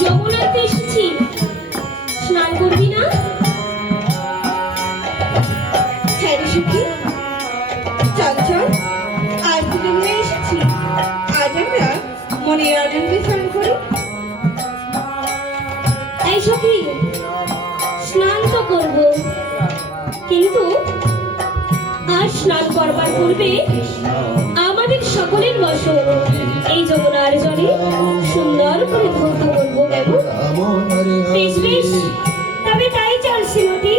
যমুনাতে এসেছি, স্নান করবি না? হ্যাঁ রে সখী, চল চল, আজ তো যমুনায় এসেছি, আজ আমরা মনের আনন্দে স্নান করি। এই সখী, স্নান তো করব, কিন্তু আর স্নান করবার পূর্বে আমাদের সকলের বসন এই যমুনার জলে সুন্দর করে ধৌত করবো, কেমন? বেশ বেশ, তবে তাই চল শ্রীমতী।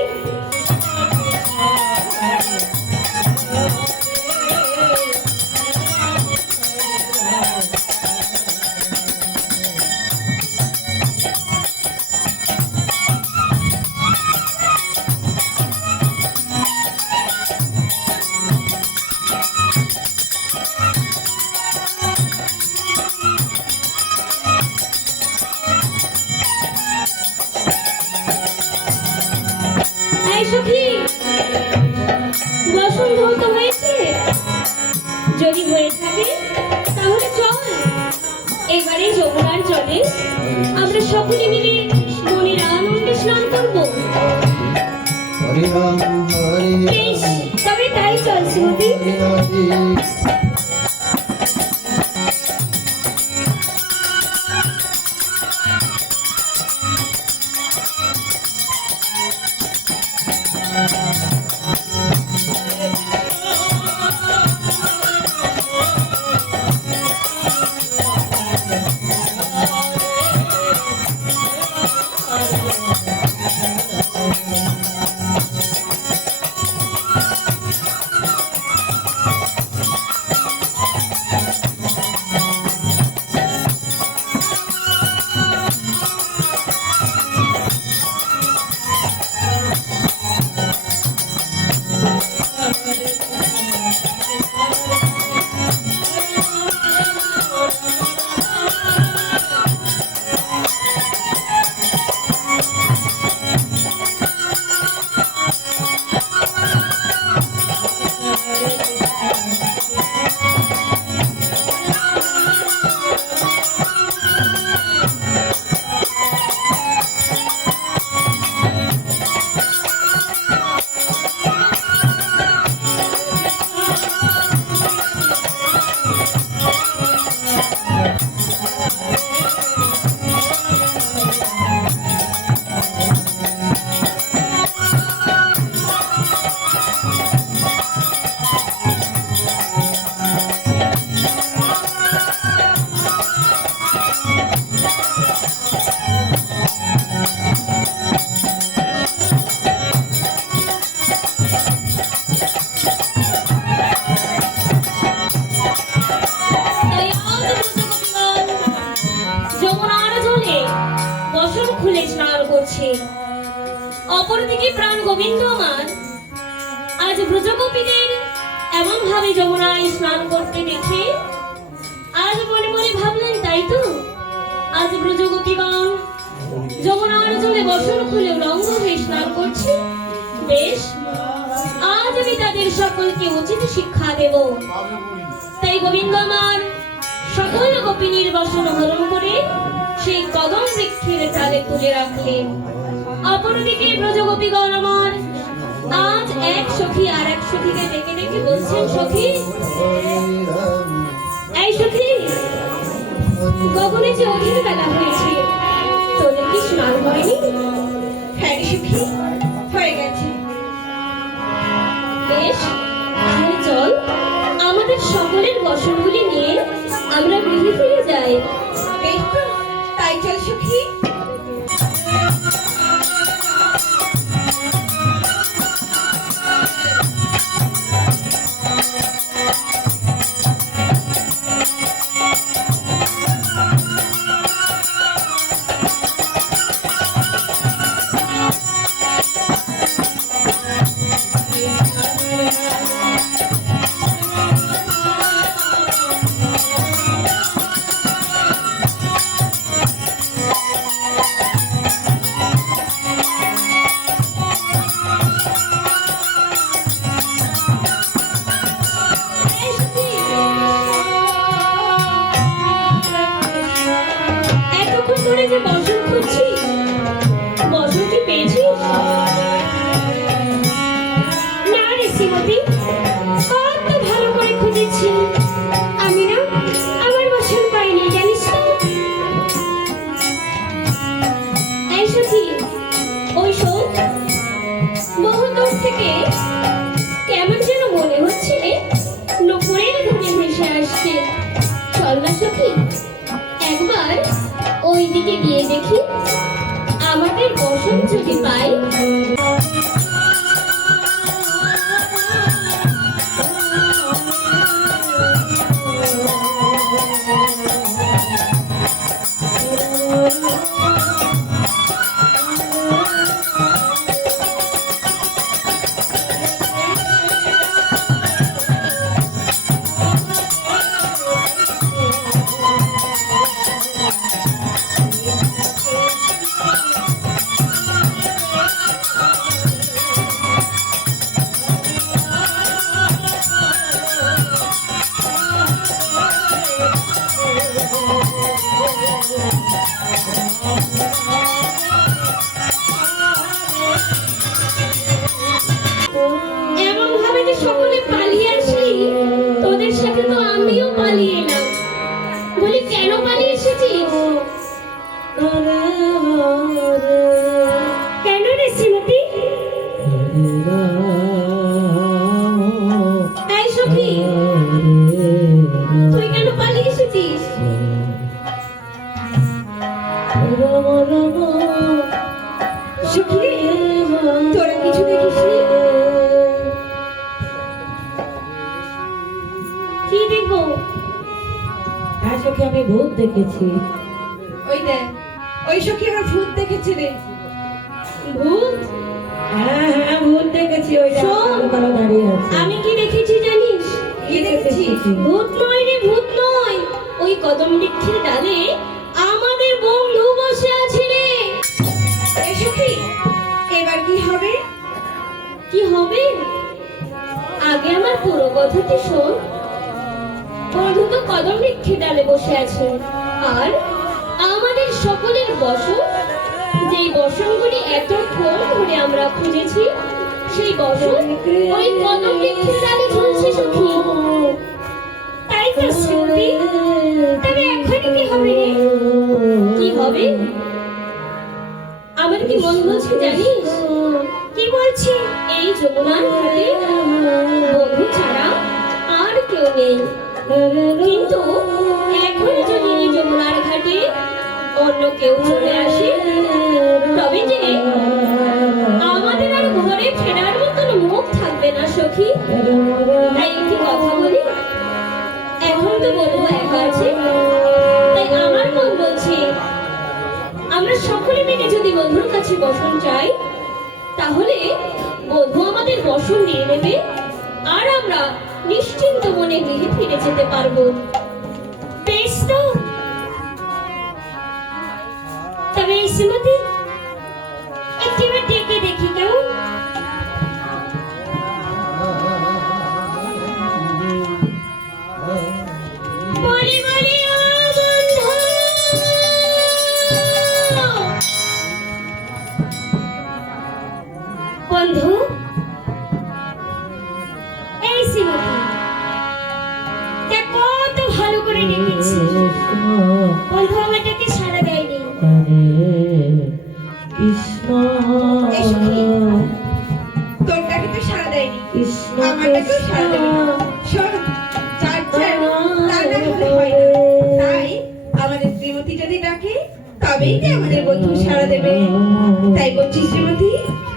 সখী, বসন ধৌত হয়েছে? যদি হয়ে থাকে তাহলে চল এবারে যমুনার জলে আমরা সকলে মিলে মনের আনন্দে স্নান করবো। বেশ, তবে তাই চল শ্রীমতী। অপরদিকে প্রাণ গোবিন্দ আমার আজ ব্রজগোপীদের এমন ভাবে যমুনায় স্নান করতে দেখে আজ মনে মনে ভাবলেন, তাই তো আজ ব্রজগোপীগণ যমুনার জলে বসন খুলে উলঙ্গ হয়ে স্নান করছে। বেশ, আজ আমি তাদের সকলকে উচিত শিক্ষা দেব। তাই গোবিন্দ আমার সকল গোপিনীর বসন হরণ করে সেই কদম বৃক্ষের ডালে তুলে রাখলেন। অপরদিকে ব্রজগোপীগণ আমার আজ এক সখী আর এক সখীকে ডেকে ডেকে বলছেন, সখী, এই সখী, গগনে যে অধীর বেলা হয়েছে, তোদের কি স্নান হয়নি? হ্যাঁ রে সখী, হয়ে গেছে। বেশ, তাহলে চল আমাদের সকলের বসনগুলি নিয়ে আমরা গৃহে ফিরে যাই। বেশ তো, তাই চল সখী। করে যে বসন খুঁজছিস, বসন কি পেয়েছিস? না রে শ্রীমতী, কত ভালো করে খুঁজেছি, আমি না আমার বসন পাইনি, জানিস তো? এই সখী, ওই শোন, বহু দূর থেকে কেমন যেন মনে হচ্ছে নুপুরের ধনে ভেসে আসছে। চল না সখী, একবার ওই দিকে গিয়ে দেখি আমাদের বসন যদি পাই। এমন ভাবে যে সকলে পালিয়ে আসলি, তোদের সাথে তো আমিও পালিয়ে এলাম। বলি, কেন পালিয়ে এসেছিস? কেন রে শ্রীমতী? এই সখী, তুই কেন পালিয়ে এসেছিস? সখী, তোরা কিছু দেখিসনি? কি দেখবো? হ্যাঁ সখী, আমি ভূত দেখেছি। ওই দেখ, ওই সখী আমার ভূত দেখেছে রে। ভূত? হ্যাঁ হ্যাঁ, ভূত দেখেছি। ওই শোন, তারা দাঁড়িয়ে আছে। আমি কি দেখেছি জানিস? কি দেখেছিস? ভূত নয় রে, ভূত নয়। ওই কদম বৃক্ষের ডালে আমাদের বন্ধু বসে আছে রে। এই সখী, এবার কি হবে? কি হবে? আগে আমার পুরো কথাটি শোন। বন্ধু তো কদম বৃক্ষের ডালে বসে আছে, আর আমাদের সকলের বসন, যেই বসনগুলি এতক্ষণ ধরে আমরা খুঁজেছি, সেই বসন ওই কদম বৃক্ষের ডালে ঝুলছে সখী। তাই তো শ্রীমতী, তবে এখন কি হবে রে? কি হবে? আমার কি মন বলছে জানিস? কি বলছে? এই যমুনার ঘাটে বন্ধু ছাড়া আর কেউ নেই। কিন্তু এখন যদি এই যমুনার ঘাটে অন্য কেউ চলে আসে, তবে যে আমাদের আর ঘরে ফেরার মতন মুখ থাকবে না সখী। তাই একটি কথা বলি, এখন তো বলবো একা আছে, তাই আমার মন বলছে আমরা সকলে মিলে যদি বন্ধুর কাছে বসন চাই, তাহলে বন্ধু আমাদের বসন নিয়ে নেবে, আর আমরা নিশ্চিন্ত মনে গৃহে ফিরে যেতে পারবো। বেশ তো? তবে এই শ্রীমতী, একটিবার ডেকে দেখি কেমন? বলি বলি ও বন্ধু, বন্ধু, এই শ্রীমতী, তা কত ভালো করে ডেকেছি, বন্ধু আমাদেরকে সাড়া দেয়নি। কৃষ্ণ এই সখী, তোরটাকে তো সাড়া দেয়নি, কৃষ্ণ আমারটাকেও সাড়া দেবে না। শোন, যার যার তার না হলে হয় না। তাই আমাদের শ্রীমতী যদি ডাকে, তবেই তো আমাদের বন্ধু সাড়া দেবে। তাই বলছি শ্রীমতী,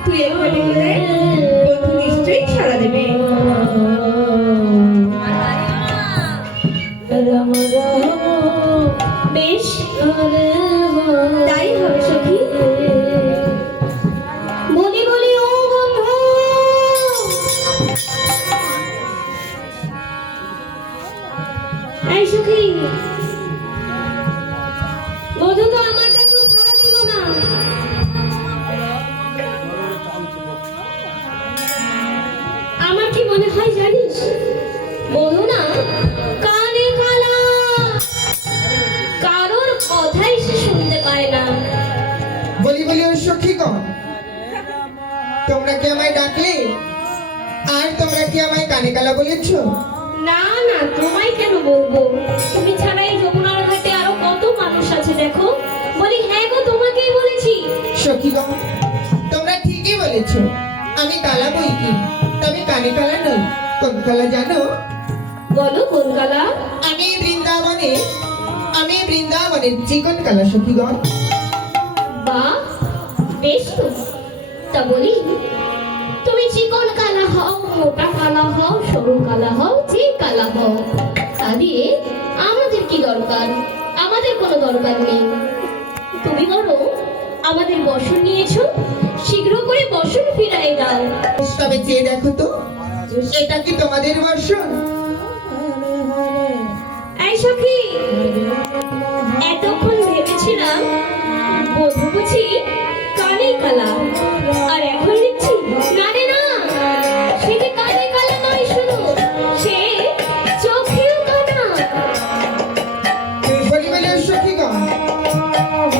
তুই একবার ডেকে দেখ, বন্ধু নিশ্চয়ই সাড়া দেবে। রাম রাম বেশ, তাই হবে সখী। বলি বলি ও বন্ধু, এই সখী, বন্ধু তো আমার কাছে সাড়া দিল না। আমার কি মনে হয় পায় না। বলি বলি ওর সখীগণ, তোমরা কি আমায় ডাকলে? আর তোমরা কি আমায় কানে কালা বলেছ? না না, তোমায় কেন বলবো? তুমি ছাড়া এই যমুনার ঘাটে আরো কত মানুষ আছে দেখো। বলি হ্যাঁ গো, তোমাকেই বলেছি। সখীগণ, তোমরা ঠিকই বলেছ, আমি কালা বই কি, তবে কানে কালা নই। কোন কালা জানো? বলো কোন কালা? আমি বৃন্দাবনের চিকন কালা সখীগণ। বাহ, বেশ তো। তা বলি, তুমি চিকন কালা হও, মোটা কালা হও, সরু কালা হও, যে কালা হও, তা দিয়ে আমাদের কি দরকার? আমাদের কোনো দরকার নেই। তুমি বলো, আমাদের বসন নিয়েছো, শীঘ্র করে বসন ফিরাই দাও। তবে চেয়ে দেখো তো, এটা কি তোমাদের বর্ষণ? এই সখী, এতক্ষণ ভেবেছিলাম বধূ বুঝি কানে কালা, আর এখন দেখছি না রে না, সে যে কানে কালা নয়, শুনো, সে চোখেও কানা। বলি বলি ওর সখীগণ,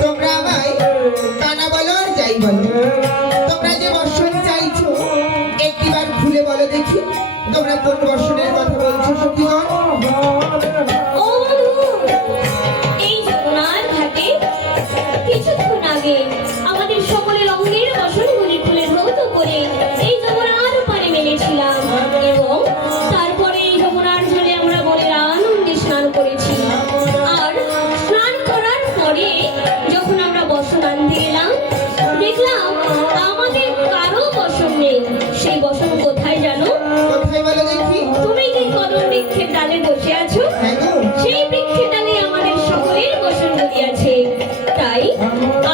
তোমরা আমায় কানা বলো আর যাই বলো, তোমরা যে বর্ষণ চাইছো একটিবার খুলে বলো দেখি, তোমরা কোন বর্ষণের কথা বলছো সখীগণ? ও বধূ, এই যমুনার ঘাটে কিছুক্ষণ আগে আমাদের সকলের অঙ্গের বসনগুলি খুলে ধৌত করে এই যমুনার পারে মেলেছিলাম, এবং তারপরে এই যমুনার জলে আমরা বলে আনন্দে স্নান করেছি। আর স্নান করার পরে যখন আমরা বসন আনতে গেলাম, দেখলাম আমাদের কারো বসন নেই। সেই বসন কোথায় জানো? কোথায় বলো দেখি? তুমি কি কদম বৃক্ষের ডালে বসে আছো, হ্যাঁ গো, সেই বৃক্ষের ডালে আমাদের সকলের বসনগুলি আছে। তাই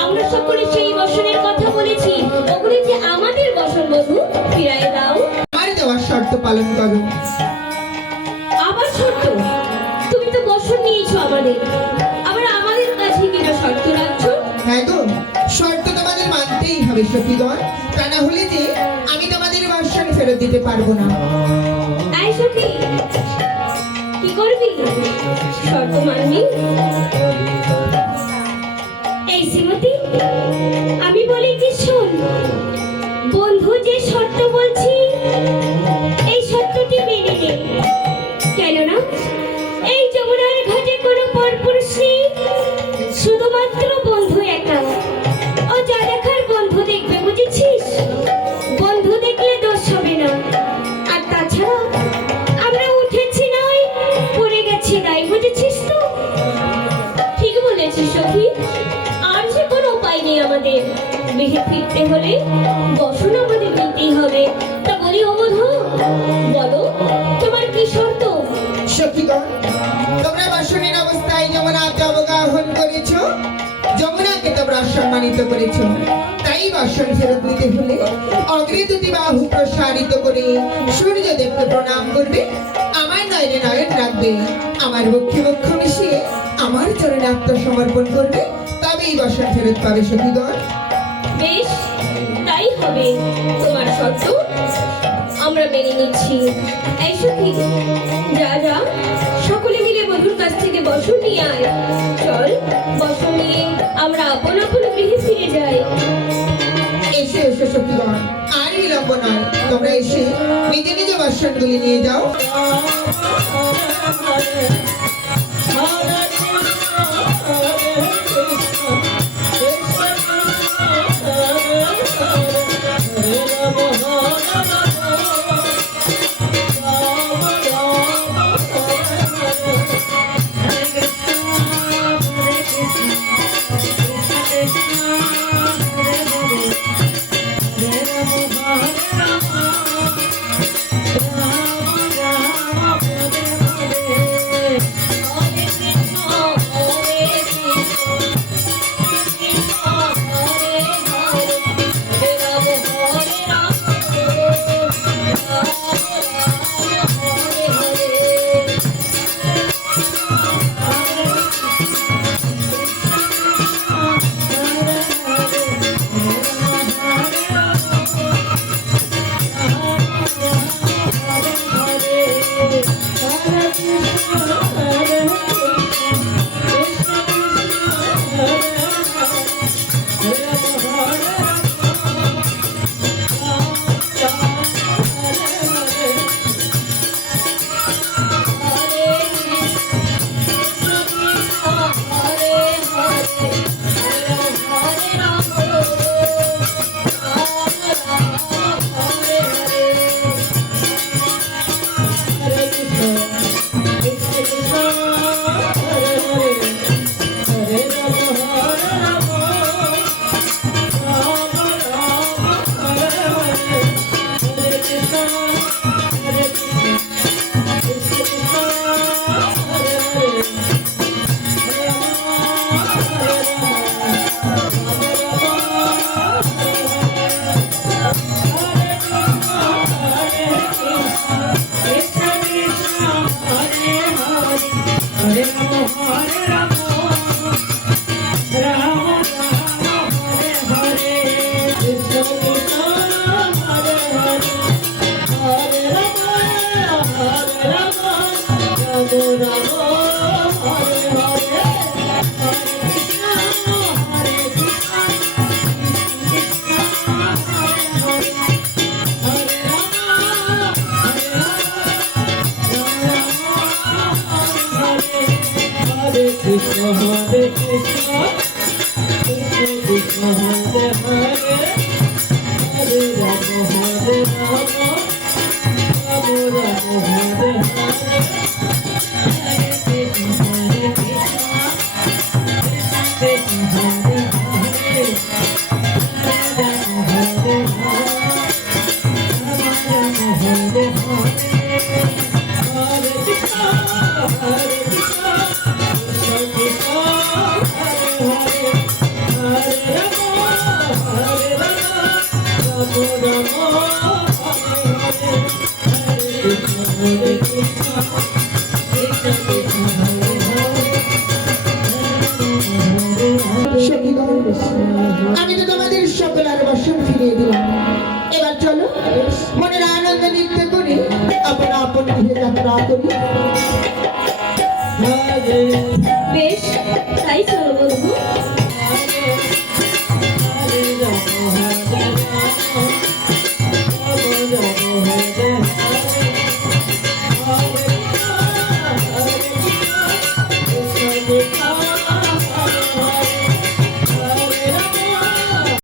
আমরা সকলে সেই বসনের কথা বলেছি, ওগুলি যে আমাদের বসন, বধূ ফিরাই দাও। আমার দেওয়ার শর্ত পালন করো। আবার শর্ত? তুমি তো বসন নিয়েছো আমাদের, আবার আমাদের কাছে কিনা শর্ত রাখছো? হ্যাঁ গো, শর্ত তোমাদের মানতেই হবে সখীগণ, তা না হলে যে আমি তোমাদের বর্ষণ ফেরত দিতে পারবো না। এই সখী, কি করবি? শর্ত মানবি? এই শ্রীমতী, আমি বলি কি শোন, বন্ধু যে শর্ত বলছি এই শর্তটি মেনে নে। কেননা এই যমুনার ঘাটে কোনো পরপুরুষ নেই, শুধুমাত্র বন্ধু একা। ও যা দেখার বন্ধু দেখবে, বুঝেছিস? বন্ধু দেখলে দোষ হবে না। আর তাছাড়া আমরা উঠেছি নয়, পড়ে গেছি নাই, বুঝেছিস তো? ঠিক বলেছিস সখী, আর যে কোনো উপায় নেই আমাদের। গৃহে ফিরতে হলে বসন আমাদের নিতেই হবে। তা বলি ও বধূ, বলো তোমার কি শর্ত? সখীগণ, তোমরা বর্ষণের অবস্থায় যমুনাকে অবগাহন করেছ, যমুনাকে তোমরা সম্মানিত করেছ, তাই বর্ষণ ফেরত নিতে হলে অগ্রে দুটি বাহু প্রসারিত করে সূর্যদেবকে প্রণাম করবে, আমার নয়নে নয়ন রাখবে, আমার বক্ষে বক্ষ মিশিয়ে আমার চরণে আত্মসমর্পণ করবে, তবেই বর্ষণ ফেরত পাবে সখীগণ। বেশ, তাই হবে। তোমার শর্ত আমরা মেনে নিচ্ছি। এই সখী, যা যা, সকলে মিলে বধূর কাছ থেকে বসন নিয়ে আয়। চল, বসন নিয়ে আমরা আপন আপন গৃহে ফিরে যাই। এসে এসে সখীগণ, আর বিলম্ব নয়, তোমরা এসে নিজ নিজ বর্ষণগুলি নিয়ে যাও। কৃষ্ণ হরে হরে হরে রাম হরে রাম রাম রাম হরে হরে হরে কৃষ্ণ হরে কৃষ্ণ কৃষ্ণ হরে হরে হরে রাম হরে রাম রাম রাম হরে হরে হরে কৃষ্ণ হরে কৃষ্ণ কৃষ্ণ কৃষ্ণ হরে হরে হরে রাম হরে রাম রাম রাম হরে হরে হরে কৃষ্ণ হরে কৃষ্ণ কৃষ্ণ কৃষ্ণ হরে হরে সখীগণ, আমি তো তোমাদের সকলের বাসন ফিরিয়ে দিলাম। এবার চলো মনের আনন্দ নৃত্য করে আপন আপন গৃহে যাত্রা করি। হরে বেশ, তাই চলো বন্ধু। হরে হরে রাম হরে রাম রাম রাম হরে হরে হরে কৃষ্ণ কৃষ্ণ কৃষ্ণ